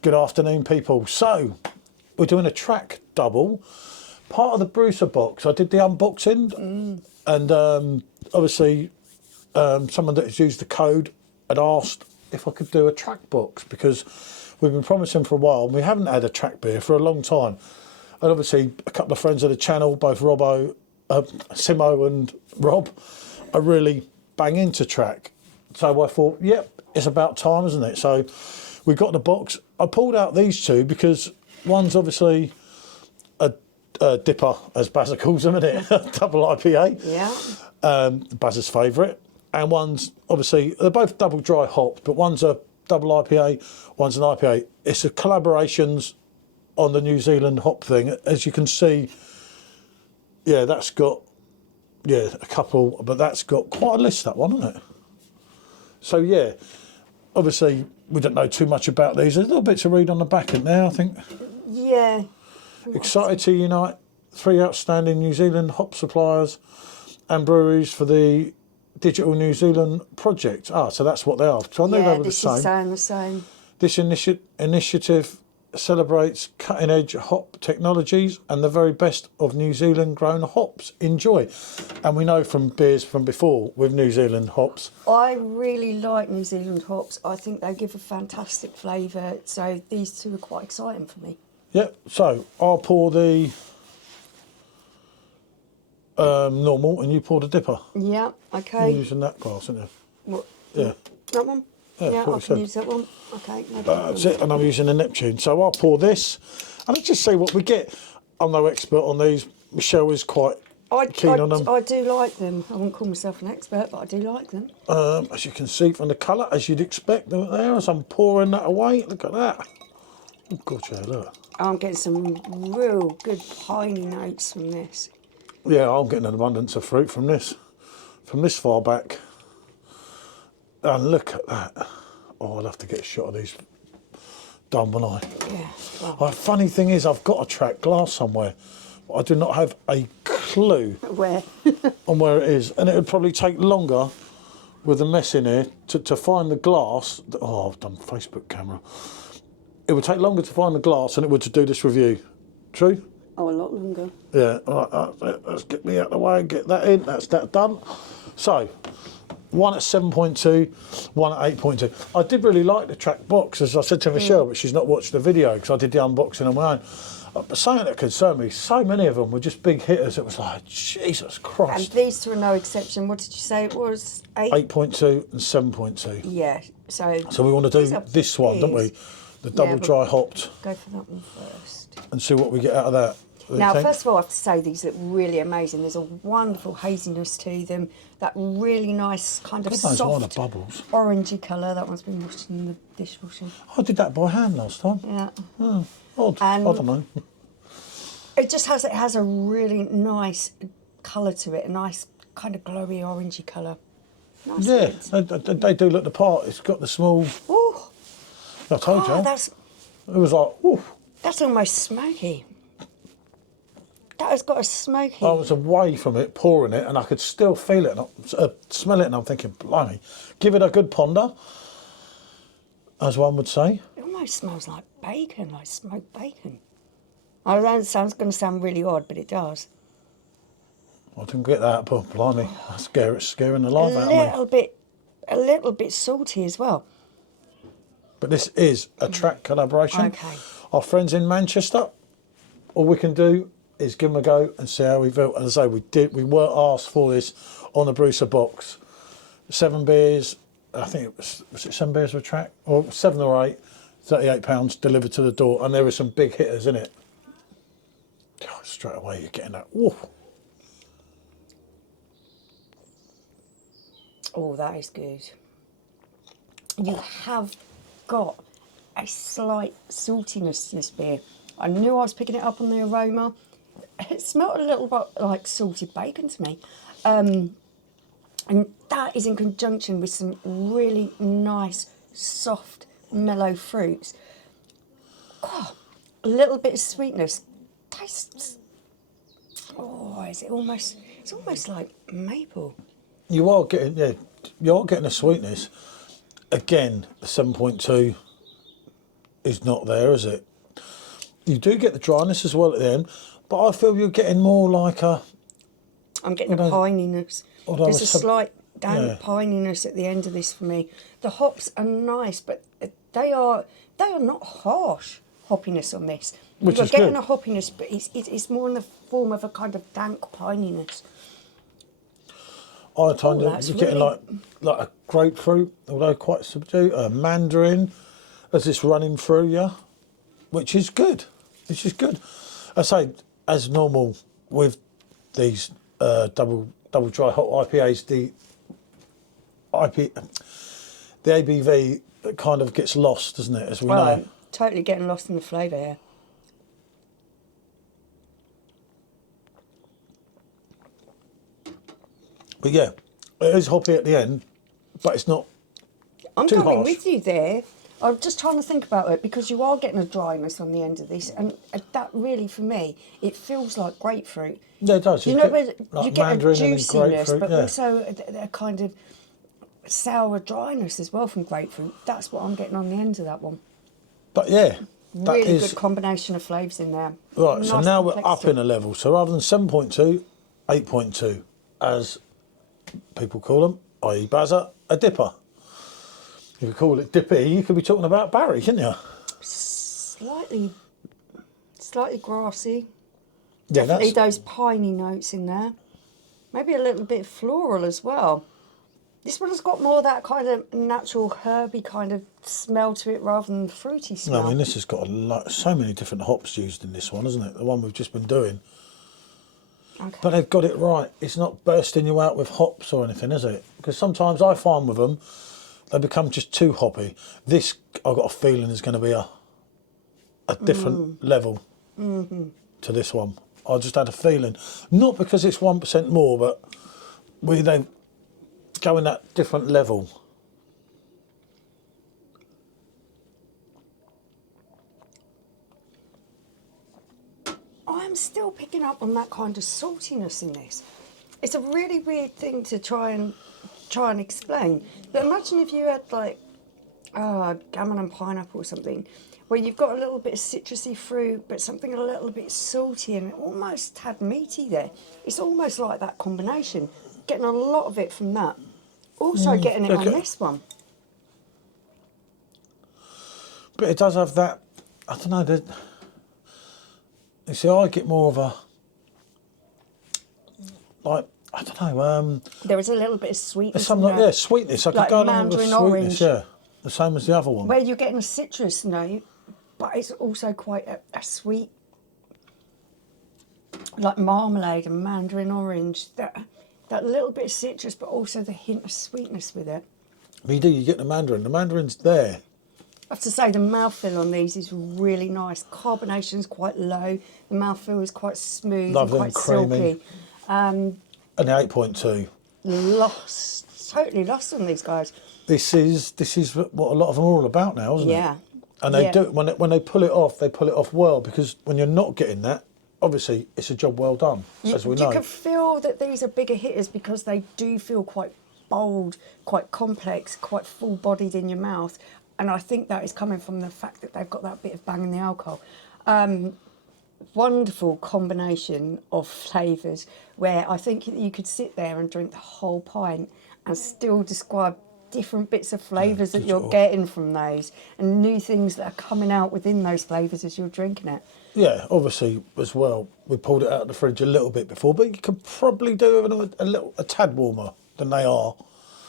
Good afternoon, people. So, we're doing a track double. Part of the Brucer box, I did the unboxing, and obviously someone that has used the code had asked if I could do a track box, because we've been promising for a while and we haven't had a track beer for a long time. And obviously a couple of friends of the channel, both Simo and Rob, are really bang into track. So I thought, yep, it's about time, isn't it? So we got the box. I pulled out these two because one's obviously a DIPA, as Bazza calls them, isn't it? Double IPA. Yeah. Bazza's favourite. And one's obviously, they're both double dry hopped, but one's a double IPA, one's an IPA. It's a collaborations on the New Zealand hop thing. As you can see, yeah, that's got, yeah, a couple, but that's got quite a list, that one, isn't it? So yeah, obviously we don't know too much about these. There's a little bit to read on the back end there, I think. Yeah. Excited to unite 3 outstanding New Zealand hop suppliers and breweries for the Digital New Zealand project. Ah, so that's what they are. So I knew they were the same. This is saying the same. This initiative celebrates cutting-edge hop technologies and the very best of New Zealand-grown hops. Enjoy. And we know from beers from before with New Zealand hops. I really like New Zealand hops. I think they give a fantastic flavour. So these two are quite exciting for me. Yep. So I'll pour the normal, and you pour the DIPA. Yeah. Okay. You're using that glass, aren't you? What? Yeah. That one. Yeah, I can use that one. Okay. No problem. That's it, and I'm using a Neptune. So I'll pour this, and let's just see what we get. I'm no expert on these. Michelle is quite keen on them. I do like them. I wouldn't call myself an expert, but I do like them. As you can see from the colour, as you'd expect, there as I'm pouring that away. Look at that. Oh, God, yeah, look. I'm getting some real good piney notes from this. Yeah, I'm getting an abundance of fruit from this far back. And look at that. Oh, I'll have to get a shot of these done, won't I? Yeah. Well, funny thing is, I've got a track glass somewhere, but I do not have a clue Where? on where it is. And it would probably take longer with the mess in here to find the glass. Oh, I've done Facebook camera. It would take longer to find the glass than it would to do this review. True? Oh, a lot longer. Yeah, all right, let's get me out of the way and get that in. That's that done. So, one at 7.2, one at 8.2. I did really like the track box, as I said to Michelle, but she's not watched the video because I did the unboxing on my own. But something that concerned me, so many of them were just big hitters. It was like, Jesus Christ. And these two are no exception. What did you say it was? 8.2 and 7.2. Yeah, so we want to do this one, don't we? The double dry hopped. Go for that one first. And see what we get out of that. Now, first of all, I have to say these look really amazing. There's a wonderful haziness to them. That really nice kind of soft bubbles. orangey colour. That one's been washed in the dishwasher. I did that by hand last time. Yeah. Oh, odd. I don't know. It just has a really nice colour to it. A nice kind of glowy orangey colour. Nice. Yeah, they do look the part. It's got the small. Ooh. I told you. It was like, ooh. That's almost smoky. That has got a smoky. I was away from it, pouring it, and I could still feel it, and smell it, and I'm thinking, blimey, give it a good ponder, as one would say. It almost smells like bacon, like smoked bacon. I know it's going to sound really odd, but it does. I didn't get that, but blimey, that's scaring the life out of me. A little bit salty as well. But this is a track collaboration. Okay. Our friends in Manchester, all we can do is give them a go and see how we feel. As I say, we were asked for this on the Brucer box. 7 beers, I think it was it 7 beers for a track? Or 7 or 8, £38 delivered to the door, and there were some big hitters in it. God, straight away you're getting that. Ooh. Oh, that is good. You have got a slight saltiness to this beer. I knew I was picking it up on the aroma. It smelled a little bit like salted bacon to me. And that is in conjunction with some really nice, soft, mellow fruits. Oh, a little bit of sweetness. Tastes. Oh, it's almost like maple. You are getting a sweetness. Again, the 7.2 is not there, is it? You do get the dryness as well at the end, but I feel you're getting more like a... I'm getting a pininess. There's a slight dank yeah. pininess at the end of this for me. The hops are nice, but they are not harsh hoppiness on this. Which You're is getting good. a hoppiness, but it's more in the form of a kind of dank pininess. I find you're that's getting really- like a grapefruit, although quite subdued, a mandarin as it's running through you, which is good. Which is good. I say, as normal with these double dry hot IPAs, the ABV kind of gets lost, doesn't it? As we know. I'm totally getting lost in the flavour here. But yeah, it is hoppy at the end, but it's not I'm too going harsh. with you there. I'm just trying to think about it because you are getting a dryness on the end of this, and that really, for me, it feels like grapefruit. Yeah, it does. You You know, get, where like, you get a mandarin and then juiciness, grapefruit, but yeah. also a kind of sour dryness as well from grapefruit. That's what I'm getting on the end of that one. But yeah, that Really is good combination of flavours in there. right. So Nice now we're up complexity. in a level. So rather than 7.2, 8.2, as people call them, i.e. Bazza, a dipper. If you call it dippy, you could be talking about Barry, couldn't you? Slightly grassy. Yeah, Definitely that's those piney notes in there. Maybe a little bit floral as well. This one has got more of that kind of natural herby kind of smell to it rather than fruity smell. I mean, this has got so many different hops used in this one, isn't it? The one we've just been doing. Okay. But they've got it right. It's not bursting you out with hops or anything, is it? Because sometimes I find with them, they become just too hoppy. This, I've got a feeling, is going to be a different level to this one. I just had a feeling. Not because it's 1% more, but they go in that different level. I'm still picking up on that kind of saltiness in this. It's a really weird thing to try and explain. But imagine if you had like gammon and pineapple or something, where you've got a little bit of citrusy fruit, but something a little bit salty and almost had meaty there. It's almost like that combination. Getting a lot of it from that. Also getting it on this one. But it does have that, I don't know, you see, I get more of a, like, I don't know, There is a little bit of sweetness. some in there. yeah, sweetness. I could Like go along with mandarin sweetness, orange. yeah. The same as the other one. Where you're getting a citrus note, but it's also quite a sweet, like marmalade and mandarin orange. That little bit of citrus, but also the hint of sweetness with it. You get the mandarin. The mandarin's there. I have to say the mouthfeel on these is really nice. Carbonation's quite low. The mouthfeel is quite smooth Lovely and and quite creamy. silky. And the 8.2. Totally lost on these guys. This is what a lot of them are all about now, isn't it? Yeah. And they Yeah. do when they pull it off well, because when you're not getting that, obviously it's a job well done, as we know. You can feel that these are bigger hitters because they do feel quite bold, quite complex, quite full-bodied in your mouth. And I think that is coming from the fact that they've got that bit of bang in the alcohol. Wonderful combination of flavours where I think you could sit there and drink the whole pint and still describe different bits of flavours that you're getting from those and new things that are coming out within those flavours as you're drinking it. Yeah, obviously as well, we pulled it out of the fridge a little bit before, but you could probably do it a tad warmer than they are.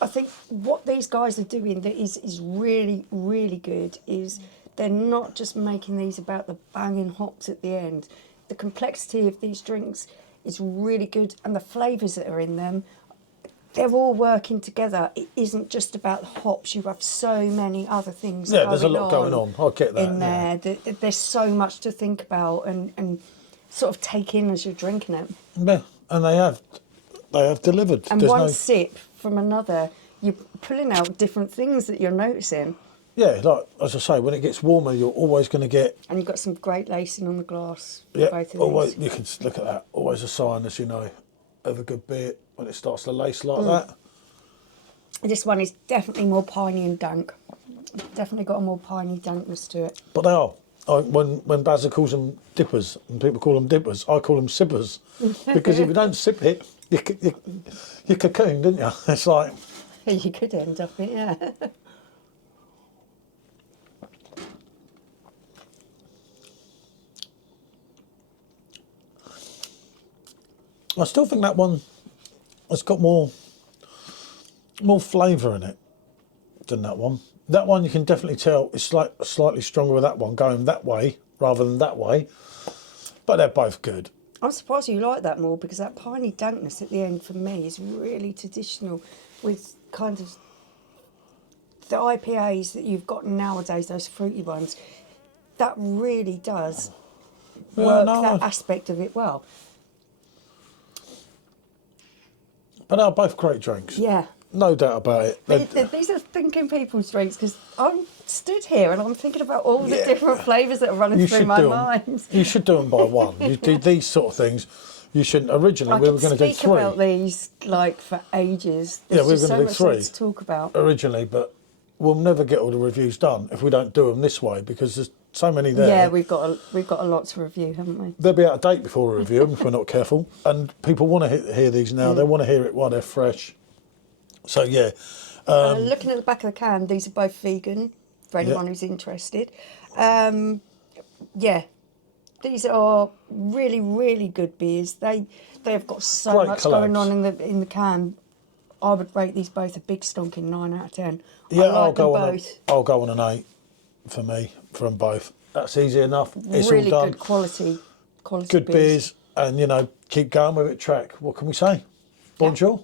I think what these guys are doing that is really, really good is they're not just making these about the banging hops at the end. The complexity of these drinks is really good, and the flavours that are in them, they're all working together. It isn't just about the hops. You have so many other things Yeah, there's a lot going on. I get that. in there. There's so much to think about and sort of take in as you're drinking it. Yeah, and they have delivered. And There's one no, sip from another, you're pulling out different things that you're noticing. yeah, like as I say, when it gets warmer, you're always going to get. And you've got some great lacing on the glass. Yeah, Both of always. these. You can look at that. Always a sign, as you know, of a good beer when it starts to lace like that. This one is definitely more piney and dank. Definitely got a more piney dankness to it. But they are. When Bazza calls them dippers and people call them dippers, I call them sippers. Because if you don't sip it, you cocoon, didn't you? It's like... You could end up it, yeah. I still think that one has got more flavour in it than that one. That one you can definitely tell it's like slightly stronger with that one going that way rather than that way. But they're both good. I'm surprised you like that more because that piney dankness at the end for me is really traditional with kind of the IPAs that you've got nowadays, those fruity ones. That really does work that aspect of it well. But they're both great drinks. Yeah. No doubt about it. These are thinking people's drinks because I'm stood here and I'm thinking about all the different flavours that are running through my mind. You should do them by one. You do these sort of things. You shouldn't. Originally, we were going to do 3. I could speak about these like for ages. Yeah, we were just going to do 3 to talk about originally, but we'll never get all the reviews done if we don't do them this way because there's so many there. Yeah, we've got a lot to review, haven't we? They'll be out of date before we review them if we're not careful. And people want to hear these now. They want to hear it while they're fresh. So yeah. Looking at the back of the can, these are both vegan for anyone who's interested. Yeah, these are really, really good beers. They have got so Great much collabs. going on in the can. I would rate these both a big stonking 9 out of 10. Yeah, I like them both. I'll go on an 8 for me from both. That's easy enough. It's really all done. good quality Good beers, and keep going with it. Track. What can we say? Bonjour.